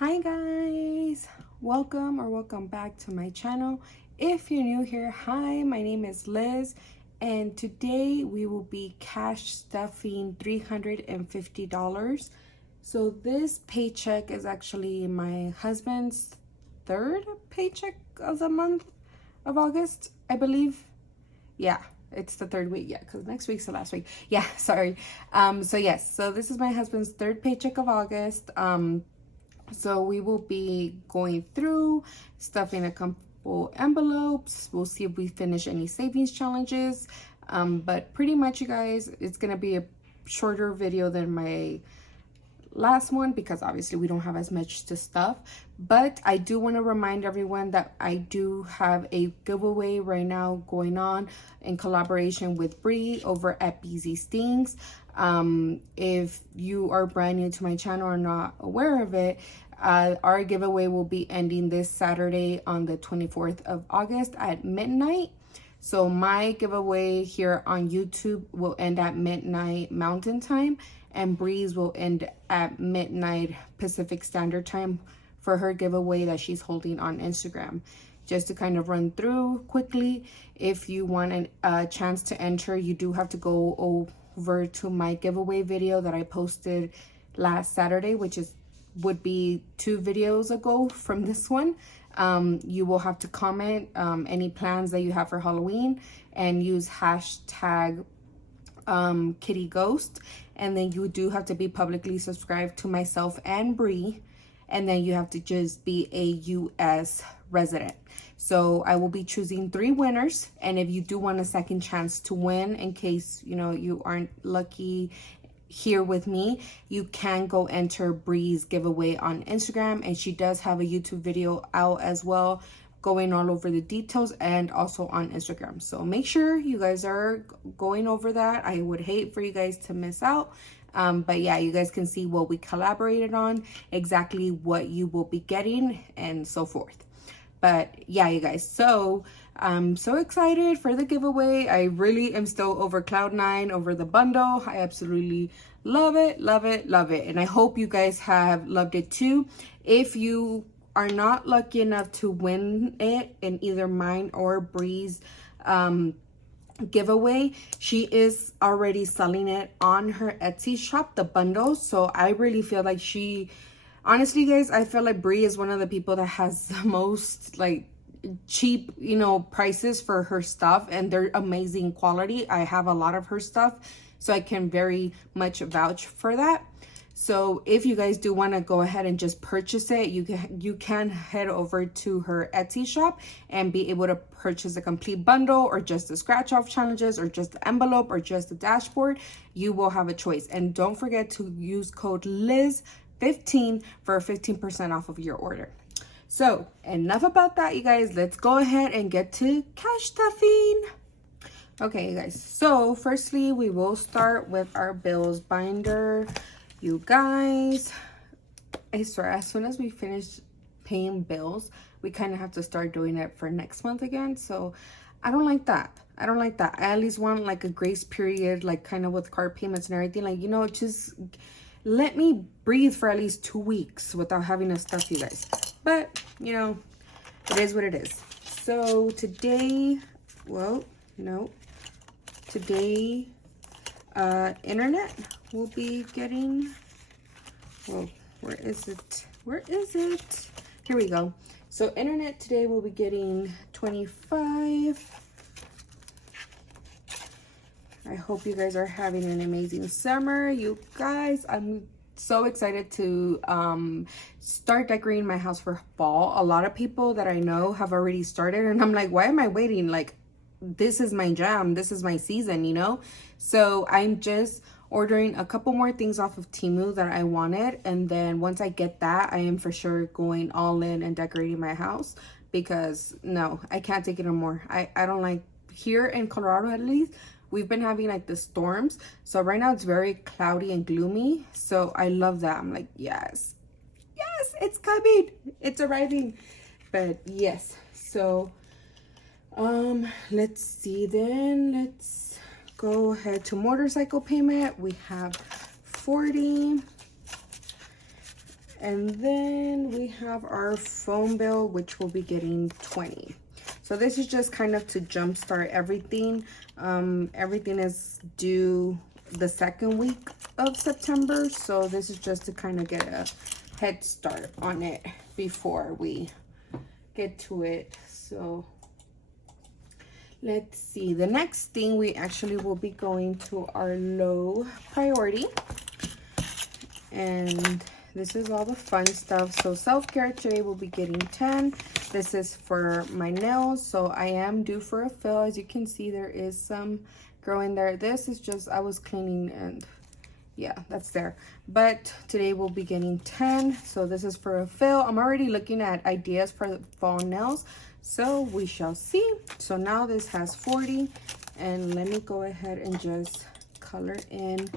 Hi guys, welcome back to my channel. If you're new here, hi, my name is Liz, and today we will be cash stuffing $350. So this paycheck is actually my husband's third paycheck of the month of August, I believe. Yeah, it's the third week. Yeah, because next week's the last week. Yeah, sorry. So this is my husband's third paycheck of August. So we will be going through, stuffing a couple envelopes. We'll see if we finish any savings challenges. But pretty much, you guys, it's going to be a shorter video than my last one because obviously we don't have as much to stuff. But I do want to remind everyone that I do have a giveaway right now going on in collaboration with Bree over at BZ Stings. If you are brand new to my channel or not aware of it, our giveaway will be ending this Saturday on the 24th of August at midnight. So my giveaway here on YouTube will end at midnight Mountain Time, and Breeze will end at midnight Pacific Standard Time for her giveaway that she's holding on Instagram. Just to kind of run through quickly, if you want a chance to enter, you do have to go over to my giveaway video that I posted last Saturday, which would be 2 videos ago from this one. You will have to comment any plans that you have for Halloween and use hashtag Kitty Ghost, and then you do have to be publicly subscribed to myself and Bree, and then you have to just be a US resident. So I will be choosing 3 winners, and if you do want a second chance to win in case you aren't lucky here with me, you can go enter Bree's giveaway on Instagram, and she does have a YouTube video out as well going all over the details and also on Instagram. So make sure you guys are going over that. I would hate for you guys to miss out. But yeah, you guys can see what we collaborated on, exactly what you will be getting and so forth. But yeah, you guys, so I'm so excited for the giveaway. I really am still over cloud 9 over the bundle. I absolutely love it, love it, love it. And I hope you guys have loved it too. If you are not lucky enough to win it in either mine or Bree's giveaway, she is already selling it on her Etsy shop, the bundle. So I really feel like honestly guys, I feel like Bree is one of the people that has the most like cheap prices for her stuff, and they're amazing quality. I have a lot of her stuff, so I can very much vouch for that. So if you guys do want to go ahead and just purchase it, you can head over to her Etsy shop and be able to purchase a complete bundle, or just the scratch off challenges, or just the envelope, or just the dashboard. You will have a choice. And don't forget to use code Liz15 for 15% off of your order. So enough about that, you guys. Let's go ahead and get to cash stuffing. Okay, you guys. So firstly, we will start with our bills binder. You guys, I swear, as soon as we finish paying bills, we kind of have to start doing it for next month again. So I don't like that. I don't like that. I at least want like a grace period, like kind of with card payments and everything. Like, just let me breathe for at least 2 weeks without having to stuff you guys. But, it is what it is. So today, internet will be getting, where is it? Here we go. So internet today will be getting 25. I hope you guys are having an amazing summer. You guys, I'm so excited to start decorating my house for fall. A lot of people that I know have already started, and I'm like, why am I waiting? Like, this is my jam. This is my season, So I'm just ordering a couple more things off of Temu that I wanted, and then once I get that, I am for sure going all in and decorating my house, because no, I can't take it anymore. I don't like, here in Colorado at least, we've been having like the storms. So right now it's very cloudy and gloomy. So I love that. I'm like, yes, it's coming. It's arriving. But yes, so let's see then. Let's go ahead to motorcycle payment. We have 40. And then we have our phone bill, which will be getting 20. So this is just kind of to jumpstart everything. Everything is due the second week of September. So this is just to kind of get a head start on it before we get to it. So let's see. The next thing, we actually will be going to our low priority. And this is all the fun stuff. So self-care today will be getting 10. This is for my nails. So I am due for a fill. As you can see, there is some growing there. This is just, I was cleaning and yeah, that's there. But today we'll be getting 10. So this is for a fill. I'm already looking at ideas for the fall nails. So we shall see. So now this has 40. And let me go ahead and just color in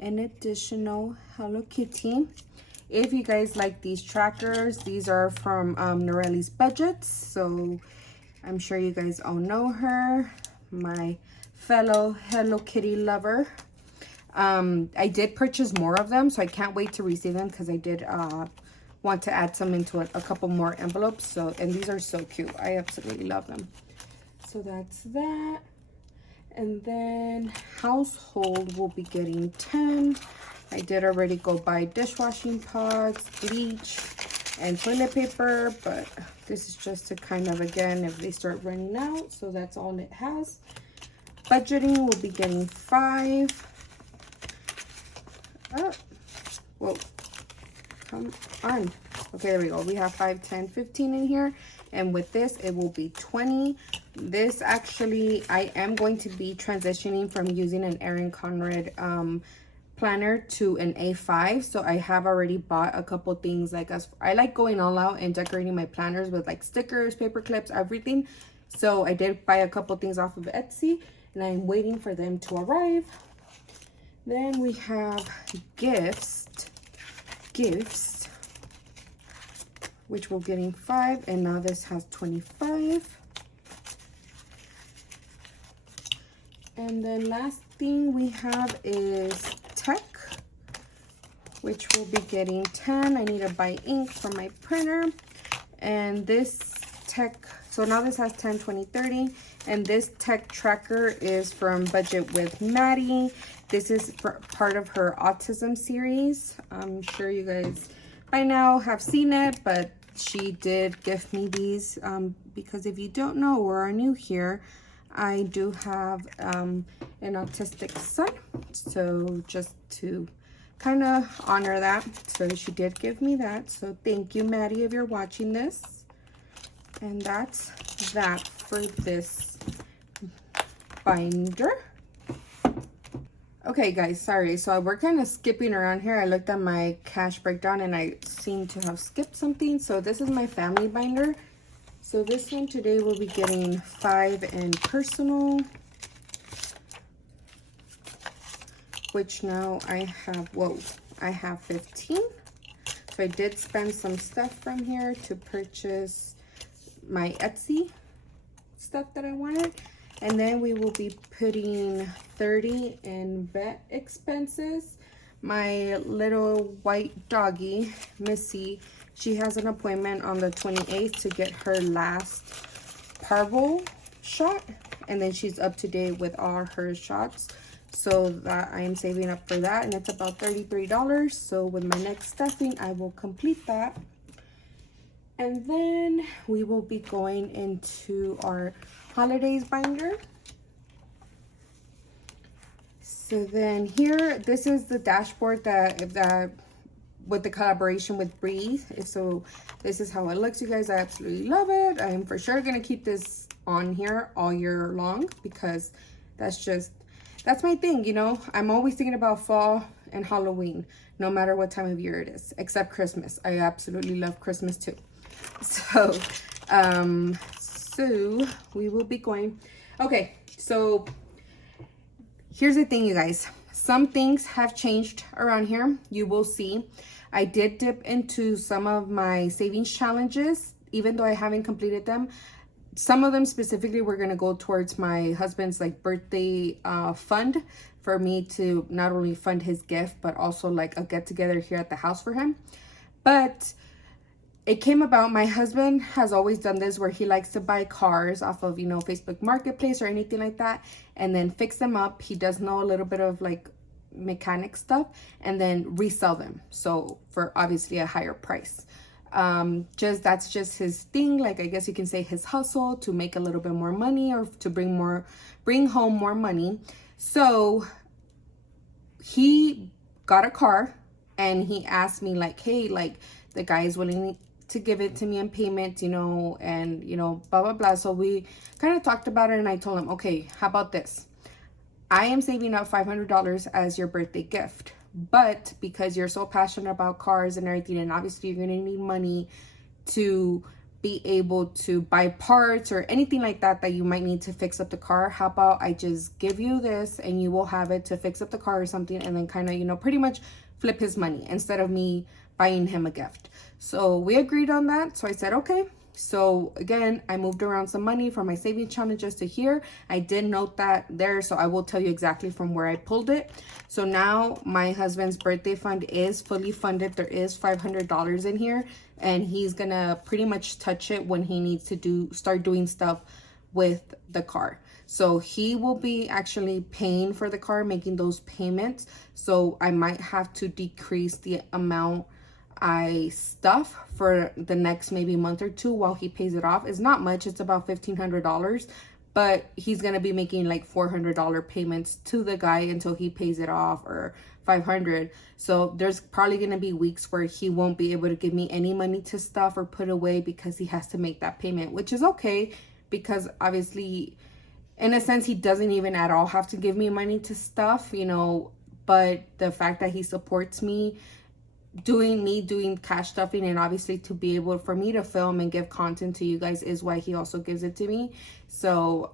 an additional Hello Kitty. If you guys like these trackers, these are from Norelli's Budgets. So I'm sure you guys all know her, my fellow Hello Kitty lover. I did purchase more of them, so I can't wait to receive them because I did want to add some into a couple more envelopes. So, and these are so cute. I absolutely love them. So that's that. And then household will be getting 10. I did already go buy dishwashing pods, bleach, and toilet paper, but this is just to kind of, again, if they start running out. So that's all it has. Budgeting will be getting 5. Oh, whoa, come on. Okay, there we go. We have 5, 10, 15 in here. And with this, it will be 20. This actually, I am going to be transitioning from using an Erin Conrad planner to an A5. So I have already bought a couple things. Like, I like going all out and decorating my planners with like stickers, paper clips, everything. So I did buy a couple things off of Etsy, and I'm waiting for them to arrive. Then we have gifts, which we're getting 5, and now this has 25. And then last thing we have is tech, which will be getting 10. I need to buy ink for my printer. And this tech, so now this has 10, 20, 30. And this tech tracker is from Budget with Maddie. This is part of her Autism series. I'm sure you guys by now have seen it, but she did gift me these because if you don't know or are new here, I do have an autistic son. So just to kind of honor that, so she did give me that. So thank you, Maddie, if you're watching this. And that's that for this binder. Okay, guys, sorry. So we're kind of skipping around here. I looked at my cash breakdown and I seem to have skipped something. So this is my family binder. So this one today will be getting 5 in personal, which now I have, whoa, I have 15. So I did spend some stuff from here to purchase my Etsy stuff that I wanted. And then we will be putting 30 in vet expenses. My little white doggy, Missy, she has an appointment on the 28th to get her last parvo shot. And then she's up to date with all her shots. So that I am saving up for that. And it's about $33. So with my next stuffing, I will complete that. And then we will be going into our holidays binder. So then here, this is the dashboard that with the collaboration with Breathe. So this is how it looks, you guys. I absolutely love it. I'm for sure gonna keep this on here all year long because that's my thing, you know. I'm always thinking about fall and Halloween, no matter what time of year it is, except Christmas. I absolutely love Christmas too. So so we will be going. Okay, so here's the thing, you guys. Some things have changed around here. You will see. I did dip into some of my savings challenges, even though I haven't completed them. Some of them specifically were going to go towards my husband's like birthday fund for me to not only fund his gift, but also like a get together here at the house for him. But it came about, my husband has always done this where he likes to buy cars off of, you know, Facebook Marketplace or anything like that, and then fix them up. He does know a little bit of like mechanic stuff, and then resell them, so for obviously a higher price. That's just his thing, like I guess you can say his hustle, to make a little bit more money or to bring home more money. So he got a car, and he asked me like, hey, like, the guy is willing to give it to me in payment, you know, and, you know, blah blah blah. So we kind of talked about it, and I told him, okay, how about this, I am saving up $500 as your birthday gift, but because you're so passionate about cars and everything, and obviously you're gonna need money to be able to buy parts or anything like that that you might need to fix up the car, how about I just give you this and you will have it to fix up the car or something, and then kind of, you know, pretty much flip his money instead of me buying him a gift. So we agreed on that. So I said, okay. So again, I moved around some money from my savings challenges to here. I did note that there, so I will tell you exactly from where I pulled it. So now my husband's birthday fund is fully funded. There is $500 in here, and he's gonna pretty much touch it when he needs to start doing stuff with the car. So he will be actually paying for the car, making those payments. So I might have to decrease the amount I stuff for the next maybe month or two while he pays it off. It's not much, it's about $1,500, but he's gonna be making like $400 payments to the guy until he pays it off, or $500. So there's probably gonna be weeks where he won't be able to give me any money to stuff or put away because he has to make that payment, which is okay, because obviously in a sense he doesn't even at all have to give me money to stuff, you know, but the fact that he supports me doing cash stuffing, and obviously to be able for me to film and give content to you guys, is why he also gives it to me. So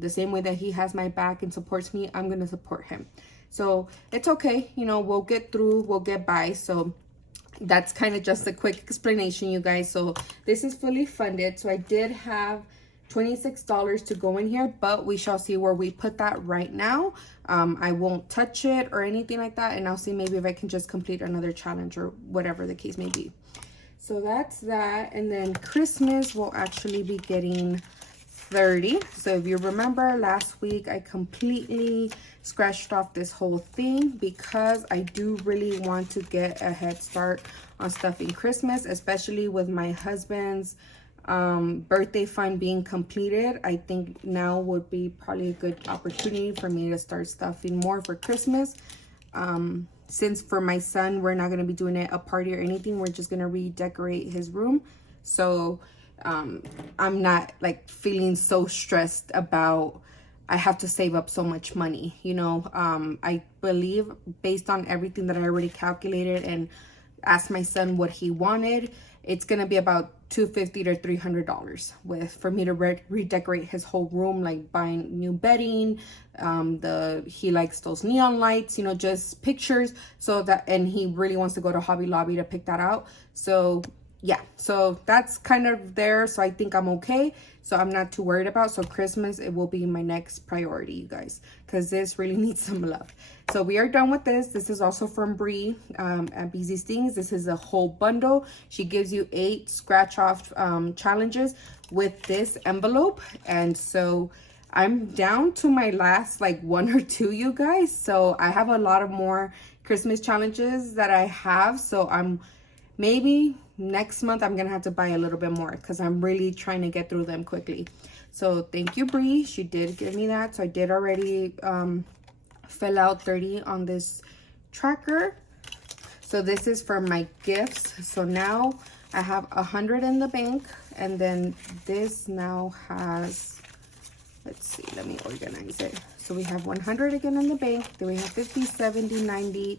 the same way that he has my back and supports me, I'm gonna support him. So it's okay, you know, we'll get through, we'll get by. So that's kind of just a quick explanation, you guys. So this is fully funded. So I did have $26 to go in here, but we shall see where we put that right now. I won't touch it or anything like that, and I'll see maybe if I can just complete another challenge or whatever the case may be. So that's that. And then Christmas will actually be getting 30. So if you remember last week, I completely scratched off this whole thing because I do really want to get a head start on stuffing Christmas, especially with my husband's birthday fund being completed. I think now would be probably a good opportunity for me to start stuffing more for Christmas. Since for my son, we're not going to be doing it a party or anything, we're just going to redecorate his room. So I'm not like feeling so stressed about I have to save up so much money, you know. I believe based on everything that I already calculated and asked my son what he wanted, it's gonna be about $250 to $300 for me to redecorate his whole room, like buying new bedding. He likes those neon lights, you know, just pictures. So that, and he really wants to go to Hobby Lobby to pick that out. So yeah, so that's kind of there. So I think I'm okay. So I'm not too worried about. So Christmas, it will be my next priority, you guys, because this really needs some love. So we are done with this. This is also from Bree at Beezy's Things. This is a whole bundle. She gives you 8 scratch off challenges with this envelope. And so I'm down to my last like 1 or 2, you guys. So I have a lot of more Christmas challenges that I have. So maybe next month I'm gonna have to buy a little bit more because I'm really trying to get through them quickly. So thank you, Bree. She did give me that. So I did already fill out 30 on this tracker. So this is for my gifts. So now I have 100 in the bank, and then this now has, let's see, let me organize it. So we have 100 again in the bank. Then we have 50, 70, 90,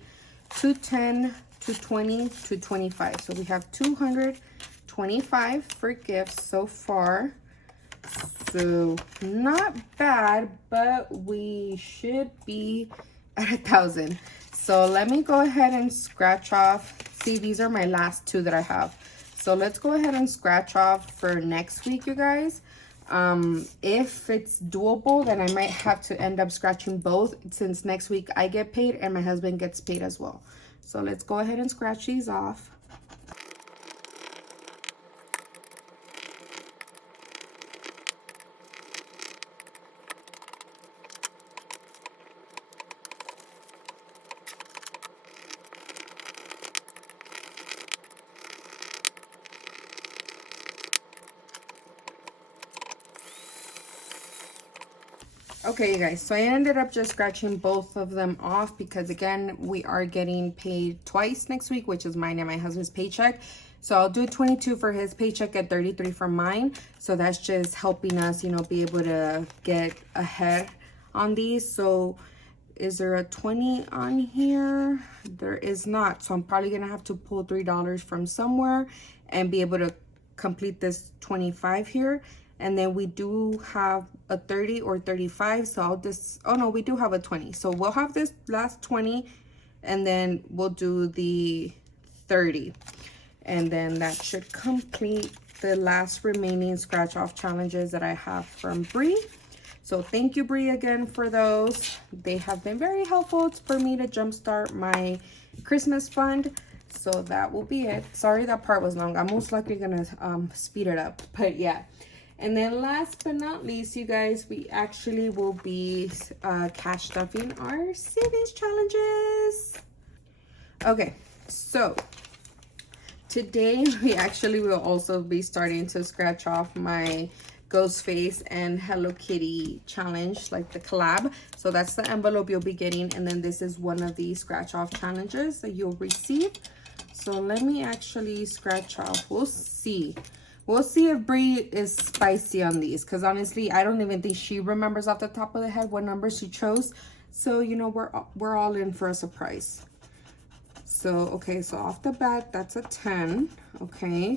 210, 220, 225. So we have 225 for gifts so far. So not bad, but we should be at 1,000. So let me go ahead and scratch off. See, these are my last 2 that I have. So let's go ahead and scratch off for next week, you guys. If it's doable, then I might have to end up scratching both, since next week I get paid and my husband gets paid as well. So let's go ahead and scratch these off. Okay, you guys, so I ended up just scratching both of them off because, again, we are getting paid twice next week, which is mine and my husband's paycheck. So I'll do 22 for his paycheck and 33 for mine. So that's just helping us, you know, be able to get ahead on these. So is there a 20 on here? There is not. So I'm probably going to have to pull $3 from somewhere and be able to complete this 25 here. And then we do have a 30 or 35. So I'll just, oh no, we do have a 20. So we'll have this last 20 and then we'll do the 30. And then that should complete the last remaining scratch off challenges that I have from Bree. So thank you, Bree, again for those. They have been very helpful for me to jumpstart my Christmas fund. So that will be it. Sorry that part was long. I'm most likely gonna speed it up, but yeah. And then last but not least, you guys, we actually will be cash stuffing our savings challenges. Okay, so today we actually will also be starting to scratch off my Ghostface and Hello Kitty challenge, like the collab. So that's the envelope you'll be getting, and then this is one of the scratch off challenges that you'll receive. So let me actually scratch off. We'll see if Bree is spicy on these, because honestly I don't even think she remembers off the top of the head what number she chose. So you know, we're all in for a surprise. So okay, so off the bat, that's a 10. Okay,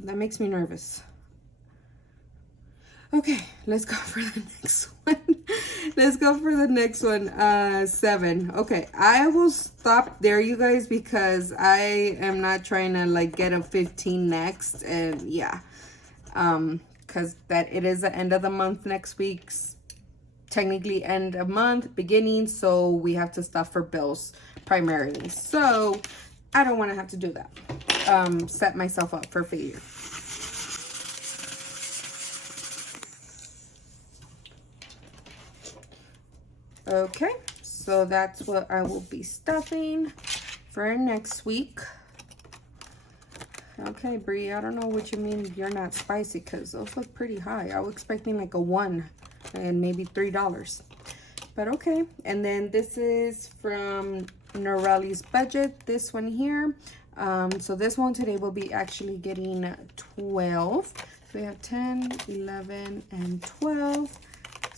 that makes me nervous. Okay, let's go for the next one. Let's go for the next one. 7. Okay, I will stop there, you guys, because I am not trying to like get a 15 next. And yeah, because that it is the end of the month next week's technically end of month beginning, so we have to stuff for bills primarily. So I don't want to have to do that. Set myself up for failure. Okay, so that's what I will be stuffing for next week. Okay, Bree, I don't know what you mean you're not spicy, because those look pretty high. I was expecting like a 1 and maybe $3. But okay, and then this is from Norelli's budget, this one here. So this one today will be actually getting 12. So we have 10, 11, and 12.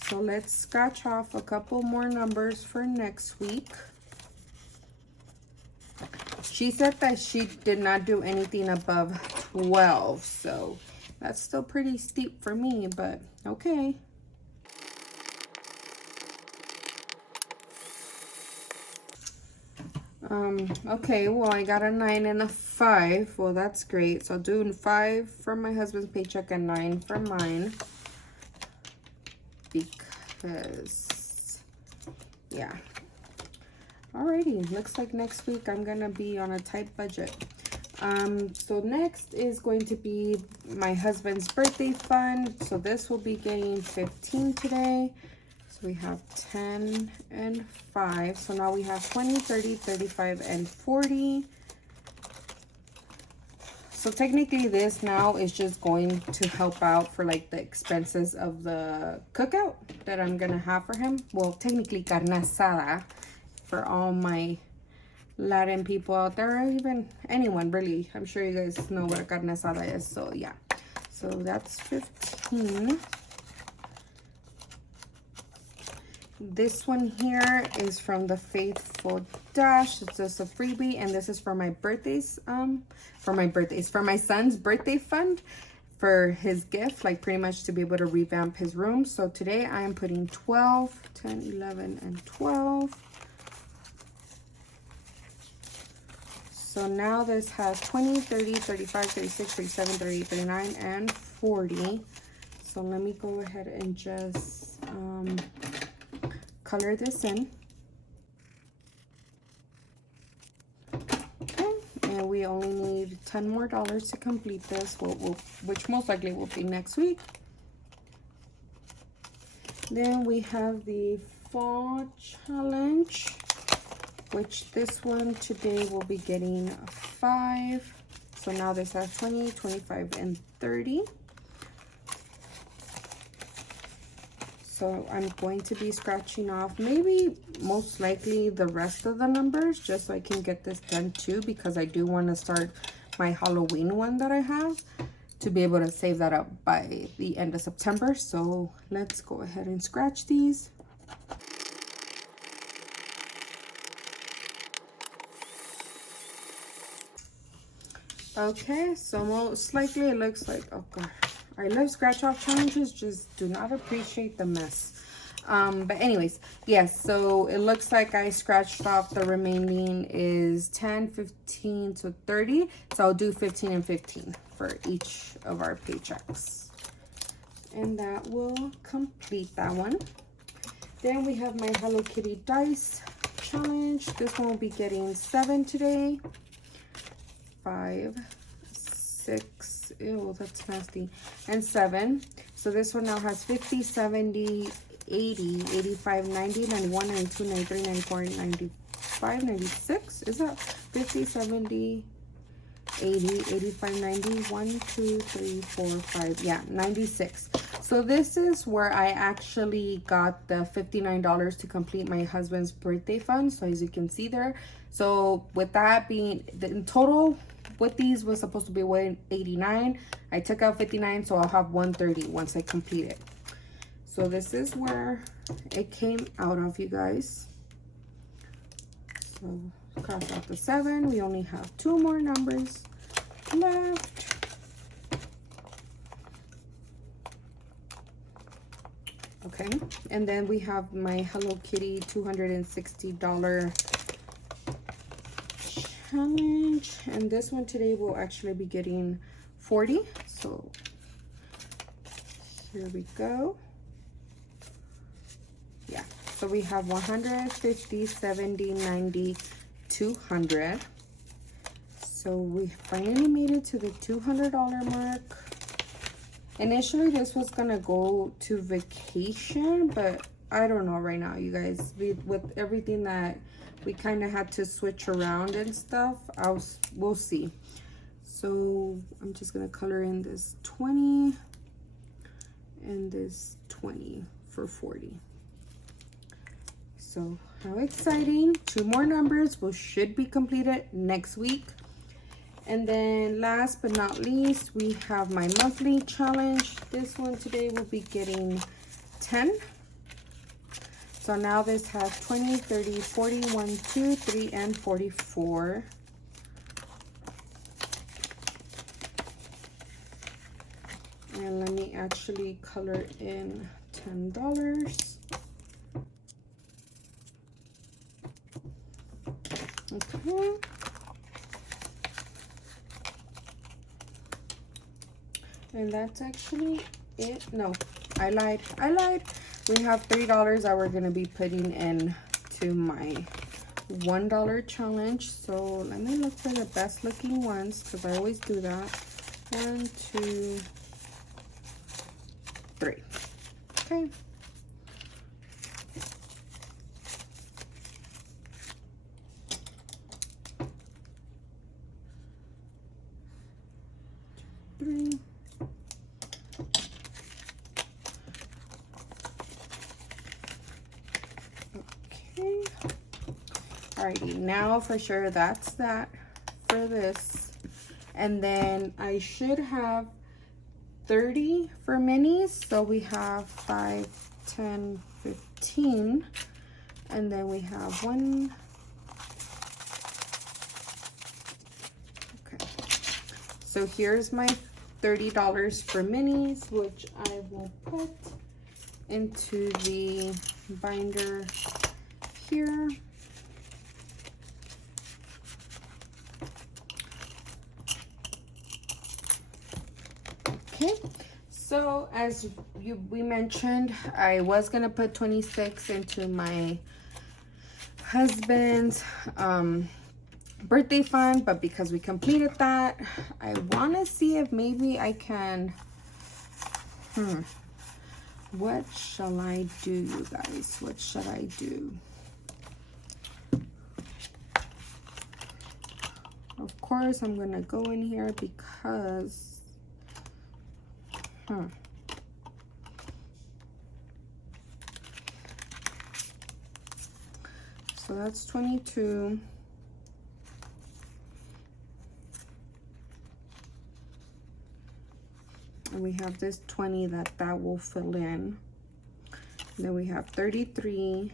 So let's scratch off a couple more numbers for next week. She said that she did not do anything above 12. So that's still pretty steep for me, but okay. Okay, well, I got a 9 and a 5. Well, that's great. So I'll do 5 for my husband's paycheck and 9 for mine. Because, yeah. Alrighty, looks like next week I'm gonna be on a tight budget. So next is going to be my husband's birthday fund. So this will be getting 15 today. So we have 10 and 5. So now we have 20, 30, 35, and 40. So technically this now is just going to help out for like the expenses of the cookout that I'm gonna have for him. Well, technically carne asada for all my Latin people out there, or even anyone really. I'm sure you guys know what a carne asada is. So yeah, so that's 15. This one here is from the Faithful Dash. It's just a freebie, and this is for my birthdays. For my son's birthday fund for his gift, like pretty much to be able to revamp his room. So today I am putting 12, 10, 11, and 12. So now this has 20, 30, 35, 36, 37, 38, 39, and 40. So let me go ahead and just color this in. Okay, and we only need $10 more to complete this, which most likely will be next week. Then we have the fall challenge, which this one today will be getting 5. So now this has 20, 25, and 30. So I'm going to be scratching off maybe most likely the rest of the numbers just so I can get this done too, because I do want to start my Halloween one that I have to be able to save that up by the end of September. So let's go ahead and scratch these. Okay, so most likely it looks like, oh god, I love scratch off challenges, just do not appreciate the mess. But anyways, yes, so it looks like I scratched off the remaining is 10, 15 to 30. So I'll do 15 and 15 for each of our paychecks. And that will complete that one. Then we have my Hello Kitty dice challenge. This one will be getting 7 today. 5, 6, ew, that's nasty, and 7. So this one now has 50, 70, 80, 85, 90, 91, 92, 93, 94, 95, 96. Is that 50, 70, 80, 85, 90, 1, 2, 3, 4, 5, yeah, 96. So this is where I actually got the $59 to complete my husband's birthday fund. So as you can see there, so with that being, in total with these was supposed to be 189. I took out 59, so I'll have 130 once I complete it. So this is where it came out of, you guys. So cross out the 7. We only have 2 more numbers left. Okay, and then we have my Hello Kitty $260 challenge, and this one today will actually be getting 40. So here we go. Yeah, so we have 150, 70, 90, 200. So we finally made it to the $200 mark. Initially this was gonna go to vacation, but I don't know right now, you guys, with everything that we kind of had to switch around and stuff, we'll see. So I'm just gonna color in this 20 and this 20 for 40. So how exciting. 2 more numbers should be completed next week. And then last but not least, we have my monthly challenge. This one today will be getting 10. So now this has 20, 30, 40, 1, 2, 3, and 44. And let me actually color in $10. Okay. And that's actually it. No, I lied. We have $3 that we're gonna be putting in to my $1 challenge. So let me look for the best looking ones, because I always do that. 1, 2, 3. Okay. Alrighty, now for sure that's that for this. And then I should have 30 for minis. So we have 5, 10, 15. And then we have 1. Okay. So here's my $30 for minis, which I will put into the binder here. Okay, so as we mentioned, I was gonna put 26 into my husband's birthday fund, but because we completed that, I want to see if maybe I can what shall I do, you guys? What should I do? Of course I'm gonna go in here because So that's 22. And we have this 20 that will fill in. And then we have 33,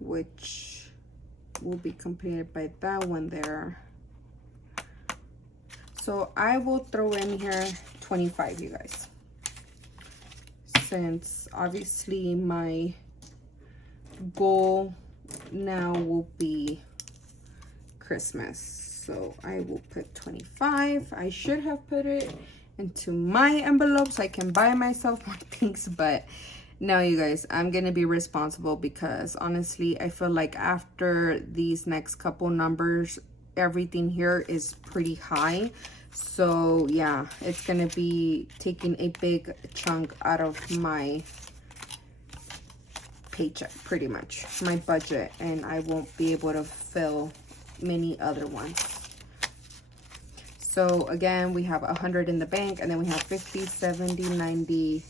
which will be completed by that one there. So I will throw in here 25, you guys. Since obviously my goal now will be Christmas. So I will put 25. I should have put it into my envelope so I can buy myself more things, but no, you guys, I'm gonna be responsible because honestly, I feel like after these next couple numbers, everything here is pretty high. So yeah, it's gonna be taking a big chunk out of my paycheck, pretty much my budget, and I won't be able to fill many other ones. So again, we have 100 in the bank, and then we have 50, 70, 90,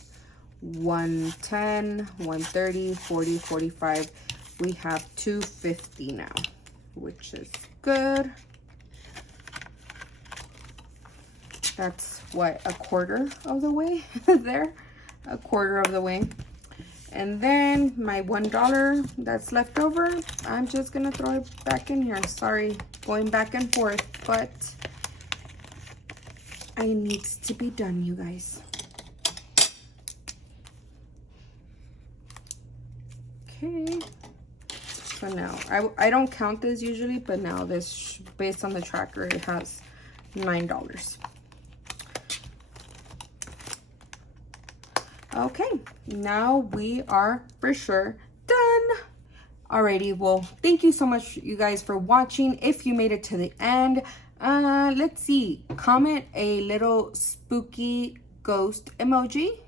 110, 130, 40, 45. We have 250 now, which is good. That's what, a quarter of the way there, a quarter of the way. And then my $1 that's left over, I'm just gonna throw it back in here. Sorry, going back and forth, but it needs to be done, you guys. Okay, so now I don't count this usually, but now this, based on the tracker, it has $9. Okay, now we are for sure done. Alrighty, well, thank you so much, you guys, for watching. If you made it to the end, let's see, comment a little spooky ghost emoji,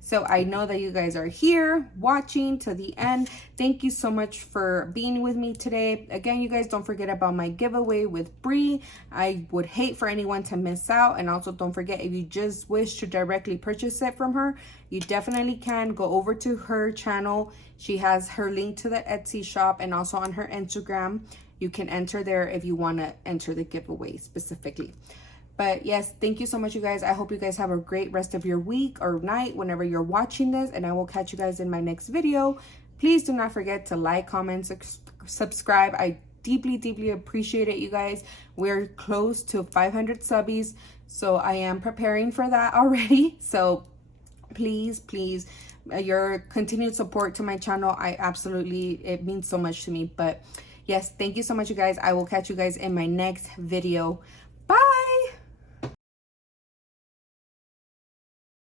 so I know that you guys are here watching to the end. Thank you so much for being with me today. Again, you guys, don't forget about my giveaway with Bree. I would hate for anyone to miss out. And also don't forget, if you just wish to directly purchase it from her, you definitely can go over to her channel. She has her link to the Etsy shop, and also on her Instagram. You can enter there if you want to enter the giveaway specifically. But yes, thank you so much, you guys. I hope you guys have a great rest of your week or night whenever you're watching this, and I will catch you guys in my next video. Please do not forget to like, comment, subscribe. I deeply appreciate it, you guys. We're close to 500 subbies, so I am preparing for that already. So please, your continued support to my channel, it means so much to me. But yes, thank you so much, you guys. I will catch you guys in my next video.